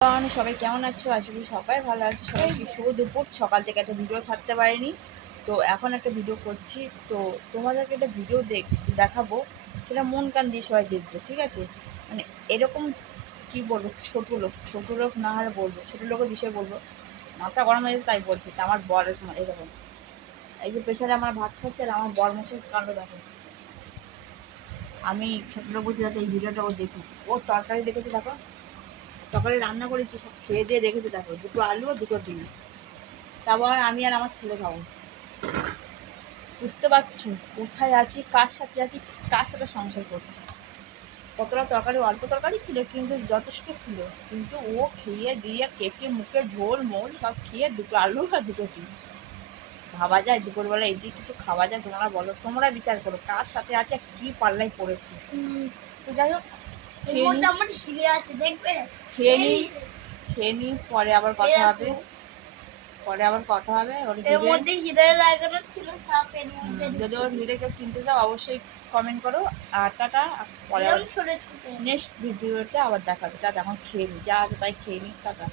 সবাই কেমন আছো? আশা করি সবাই ভালো আছে। সবাইকে শুভ দুপুর। সকাল থেকে একটা ভিডিও ছাড়তে পারিনি, তো এখন একটা ভিডিও করছি। তো তোমাদেরকে একটা ভিডিও দেখাবো, সেটা মন কান দিয়ে সবাই দেখবে, ঠিক আছে? মানে এরকম কি বলবো, ছোটো লোক না হলে বলবো, ছোটো লোকের বিষয়ে বলবো। মাথা গরম হয়ে যাবে তাই বলছি। তা আমার বর এরকম, এই যে প্রেশারে আমার ভাত খাচ্ছে আর আমার বর মশাই কাণ্ড দেখো। আমি ছোটো লোক বলছি যাতে এই ভিডিওটা ও দেখুক। ও তরকারি দেখেছে দেখো, সকালে রান্না করেছি, সব খেয়ে দিয়ে রেখেছে দেখো, দুটো আলু আর দুটো ডিম। তারপর আমি আর আমার ছেলে খাবো। বুঝতে পারছো কোথায় আছি, কার সাথে আছি, কার সাথে সংসার করছি। কতটা তরকারি, অল্প তরকারি ছিল কিন্তু যথেষ্ট ছিল। কিন্তু ও খেয়ে দিয়ে কেটে মুখে ঝোল মোল সব খেয়ে দুটো আলু আর দুটো ডিম। ভাবা যায় দুপুরবেলা এই দিয়ে কিছু খাওয়া যায়? তোমরা বলো, তোমরা বিচার করো কার সাথে আছে, কি পাল্লায় পড়েছি। তো যাই হোক, খেয়ে নি, খেয়ে নি, পরে আবার কথা হবে। ওর যদি ওর হিরে কেউ কিনতে চাও অবশ্যই কমেন্ট করো। আর টাটা। পরে নেক্সট ভিডিওতে আবার দেখা হবে। টাটা। এখন খেয়ে নি, যা আছে তাই খেয়ে নি। টাটা।